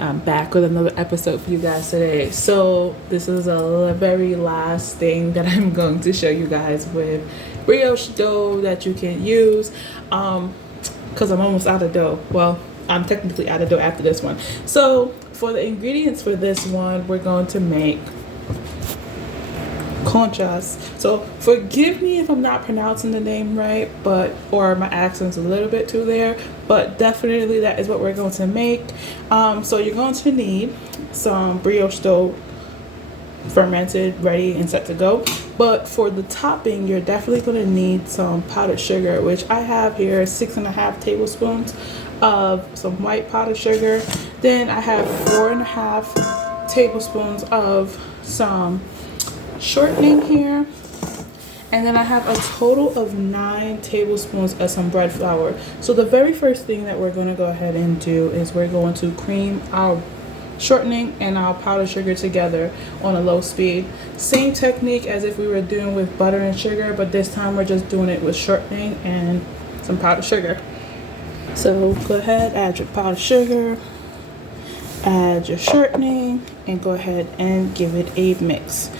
I'm back with another episode for you guys today. So this is a very last thing that I'm going to show you guys with brioche dough that you can use, because I'm almost out of dough. Well, I'm technically out of dough after this one. So for the ingredients for this one, we're going to make conchas. So forgive me if I'm not pronouncing the name right, or my accent's a little bit too there, but definitely that is what we're going to make. So you're going to need some brioche dough, fermented, ready and set to go. But for the topping, you're definitely going to need some powdered sugar, which I have here 6.5 tablespoons of some white powdered sugar. Then I have 4.5 tablespoons of some shortening here, and then I have a total of 9 tablespoons of some bread flour. So the very first thing that we're going to go ahead and do is we're going to cream our shortening and our powdered sugar together on a low speed. Same technique as if we were doing with butter and sugar, but this time we're just doing it with shortening and some powdered sugar. So go ahead, add your powdered sugar, add your shortening, and go ahead and give it a mix.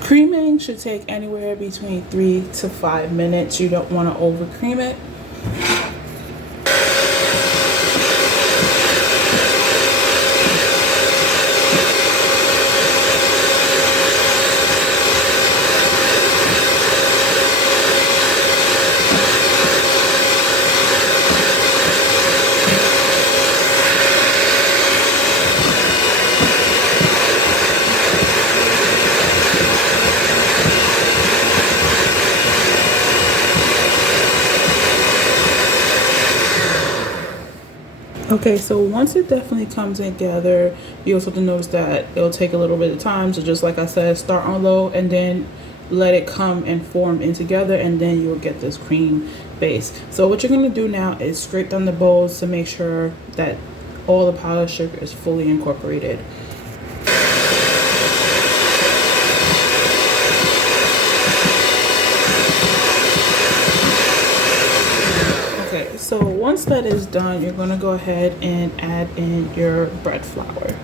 Creaming should take anywhere between 3 to 5 minutes. You don't want to over cream it. Okay, so once it definitely comes together, you also have to notice that it'll take a little bit of time. So just like I said, start on low and then let it come and form in together, and then you'll get this cream base. So what you're going to do now is scrape down the bowls to make sure that all the powdered sugar is fully incorporated. So once that is done, you're going to go ahead and add in your bread flour.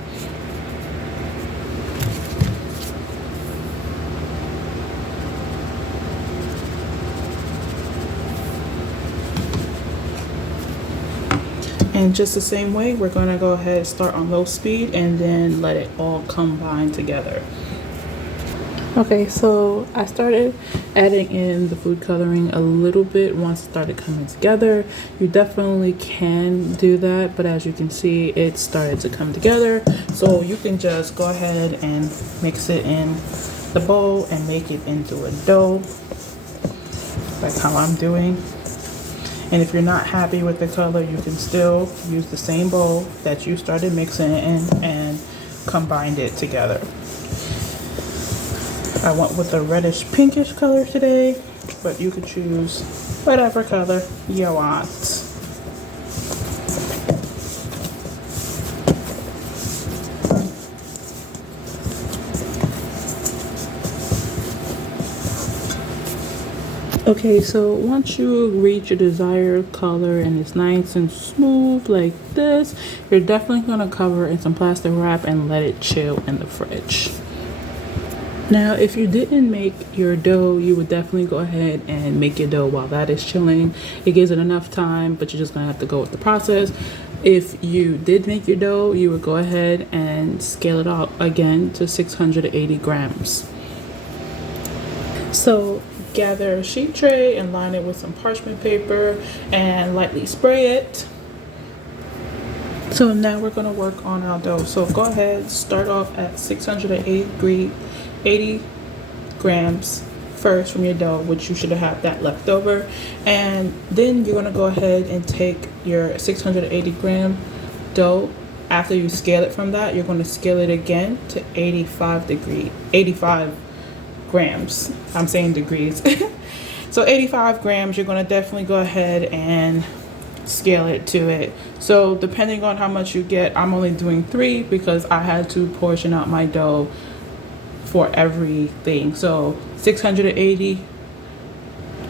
And just the same way, we're going to go ahead and start on low speed and then let it all combine together. Okay, so I started adding in the food coloring a little bit once it started coming together. You definitely can do that, but as you can see, it started to come together. So you can just go ahead and mix it in the bowl and make it into a dough, like how I'm doing. And if you're not happy with the color, you can still use the same bowl that you started mixing it in and combined it together. I went with a reddish pinkish color today, but you could choose whatever color you want. Okay, so once you reach your desired color and it's nice and smooth like this, you're definitely going to cover it in some plastic wrap and let it chill in the fridge. Now, if you didn't make your dough, you would definitely go ahead and make your dough while that is chilling. It gives it enough time, but you're just going to have to go with the process. If you did make your dough, you would go ahead and scale it out again to 680 grams. So gather a sheet tray and line it with some parchment paper and lightly spray it. So now we're going to work on our dough. So go ahead, start off at 680 grams first from your dough, which you should have that left over. And then you're going to go ahead and take your 680 gram dough. After you scale it from that, you're going to scale it again to 85 grams. I'm saying degrees. So 85 grams, you're going to definitely go ahead and scale it to it. So depending on how much you get, I'm only doing 3 because I had to portion out my dough for everything. So 680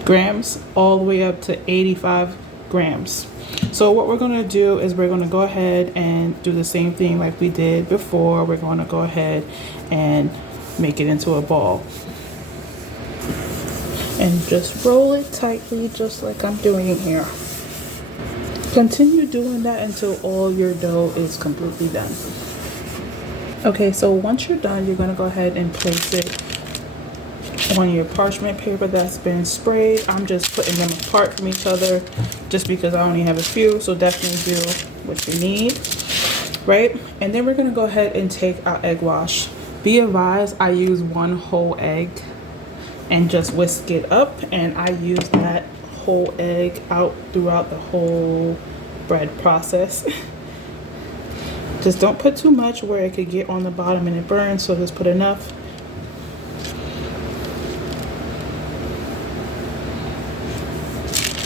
grams all the way up to 85 grams. So what we're going to do is we're going to go ahead and do the same thing like we did before. We're going to go ahead and make it into a ball. And just roll it tightly just like I'm doing here. Continue doing that until all your dough is completely done. Okay, so once you're done, you're going to go ahead and place it on your parchment paper that's been sprayed. I'm just putting them apart from each other just because I only have a few, so definitely do what you need, right? And then we're going to go ahead and take our egg wash. Be advised, I use 1 whole egg and just whisk it up, and I use that whole egg out throughout the whole bread process. Just don't put too much where it could get on the bottom and it burns, so just put enough.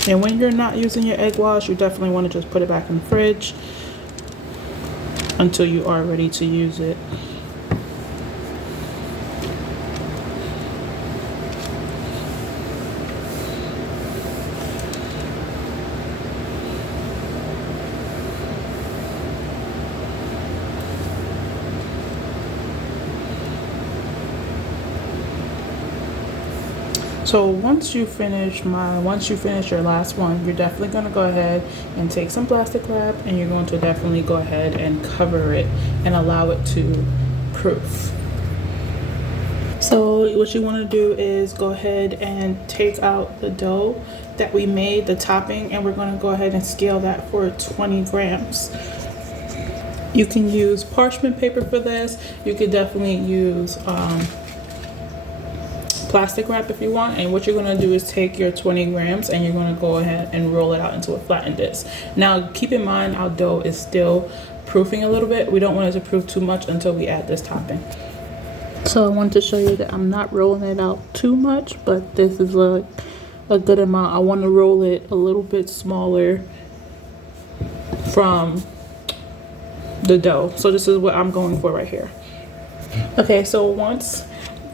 And when you're not using your egg wash, you definitely want to just put it back in the fridge until you are ready to use it. So once you finish your last one, you're definitely going to go ahead and take some plastic wrap, and you're going to definitely go ahead and cover it and allow it to proof. So what you want to do is go ahead and take out the dough that we made, the topping, and we're going to go ahead and scale that for 20 grams. You can use parchment paper for this. You could definitely use plastic wrap if you want, and what you're going to do is take your 20 grams and you're going to go ahead and roll it out into a flattened disc. Now keep in mind our dough is still proofing a little bit. We don't want it to proof too much until we add this topping. So I want to show you that I'm not rolling it out too much, but this is a good amount. I want to roll it a little bit smaller from the dough. So this is what I'm going for right here. Okay, so once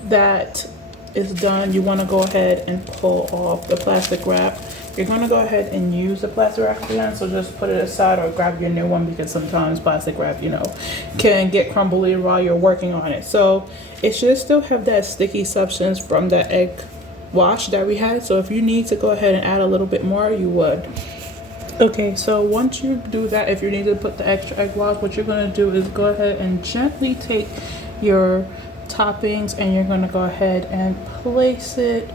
that is done, you want to go ahead and pull off the plastic wrap. You're going to go ahead and use the plastic wrap again, so just put it aside or grab your new one, because sometimes plastic wrap, can get crumbly while you're working on it. So it should still have that sticky substance from the egg wash that we had. So if you need to go ahead and add a little bit more, you would. Okay, so once you do that, if you need to put the extra egg wash, what you're going to do is go ahead and gently take your toppings and you're going to go ahead and place it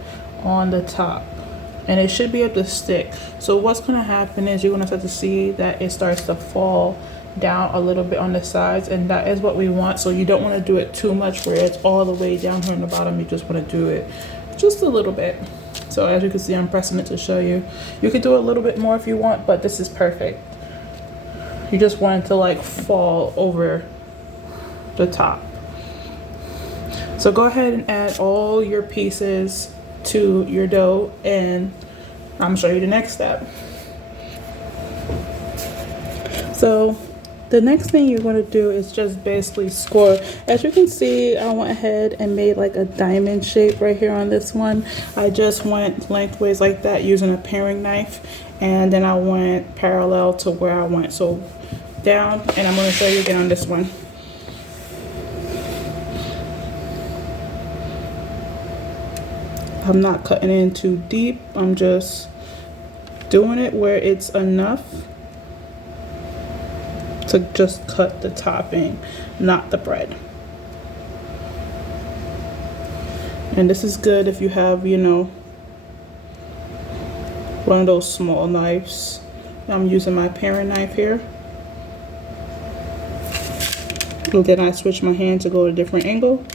on the top, and it should be able to stick. So what's going to happen is you're going to start to see that it starts to fall down a little bit on the sides, and that is what we want. So you don't want to do it too much where it's all the way down here on the bottom. You just want to do it just a little bit. So as you can see, I'm pressing it to show you. You could do a little bit more if you want, but this is perfect. You just want it to like fall over the top. So go ahead and add all your pieces to your dough, and I'm gonna show you the next step. So the next thing you're going to do is just basically score. As you can see, I went ahead and made like a diamond shape right here on this one. I just went lengthways like that using a paring knife, and then I went parallel to where I went, so down, and I'm going to show you again on this one. I'm not cutting in too deep. I'm just doing it where it's enough to just cut the topping, not the bread. And this is good if you have, one of those small knives. I'm using my paring knife here. And then I switch my hand to go to a different angle.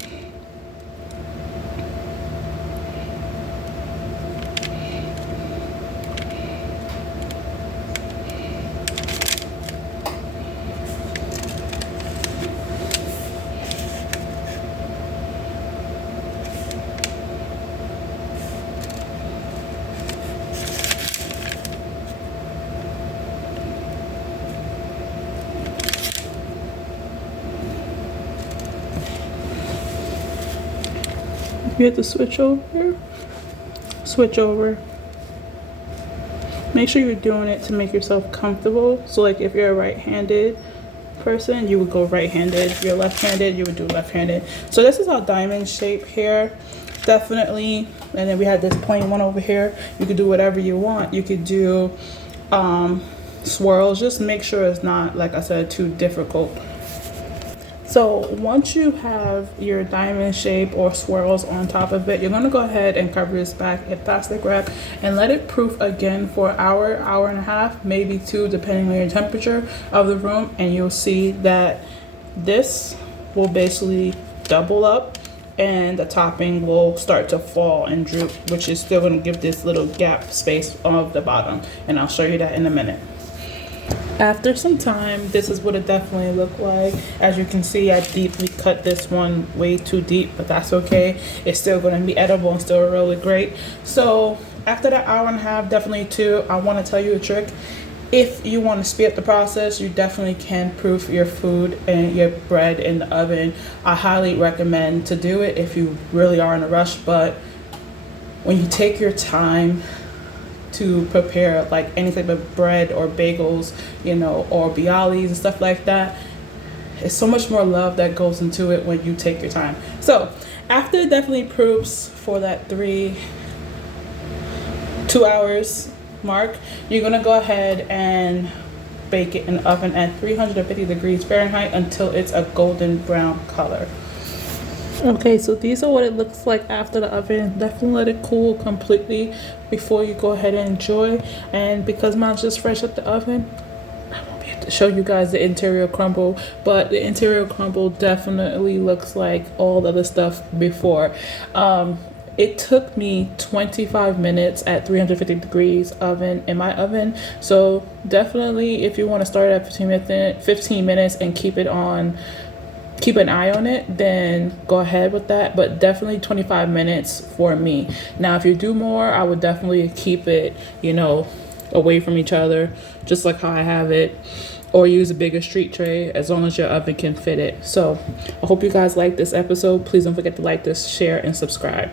You have to switch over. Make sure you're doing it to make yourself comfortable. So like if you're a right-handed person, you would go right-handed. If you're left-handed, you would do left-handed. So this is our diamond shape here. Definitely. And then we had this plain one over here. You could do whatever you want. You could do swirls. Just make sure it's not, like I said, too difficult. So once you have your diamond shape or swirls on top of it, you're going to go ahead and cover this back in plastic wrap and let it proof again for an hour, hour and a half, maybe 2, depending on your temperature of the room. And you'll see that this will basically double up and the topping will start to fall and droop, which is still going to give this little gap space of the bottom. And I'll show you that in a minute. After some time, this is what it definitely looked like. As you can see, I deeply cut this one way too deep, but that's okay. It's still going to be edible and still really great. So after that hour and a half, definitely 2, I want to tell you a trick. If you want to speed up the process, you definitely can proof your food and your bread in the oven. I highly recommend to do it if you really are in a rush, but when you take your time to prepare like any type of bread or bagels, you know, or bialys and stuff like that, it's so much more love that goes into it when you take your time. So after it definitely proofs for that 2 hours mark, you're gonna go ahead and bake it in the oven at 350 degrees Fahrenheit until it's a golden brown color. Okay, so these are what it looks like after the oven. Definitely let it cool completely before you go ahead and enjoy. And because mine's just fresh out the oven, I won't be able to show you guys the interior crumble, but the interior crumble definitely looks like all the other stuff before. It took me 25 minutes at 350 degrees oven in my oven. So definitely if you want to start at 15 minutes and keep an eye on it, then go ahead with that, but definitely 25 minutes for me. Now if you do more, I would definitely keep it, you know, away from each other, just like how I have it, or use a bigger street tray as long as your oven can fit it. So I hope you guys like this episode. Please don't forget to like this, share, and subscribe.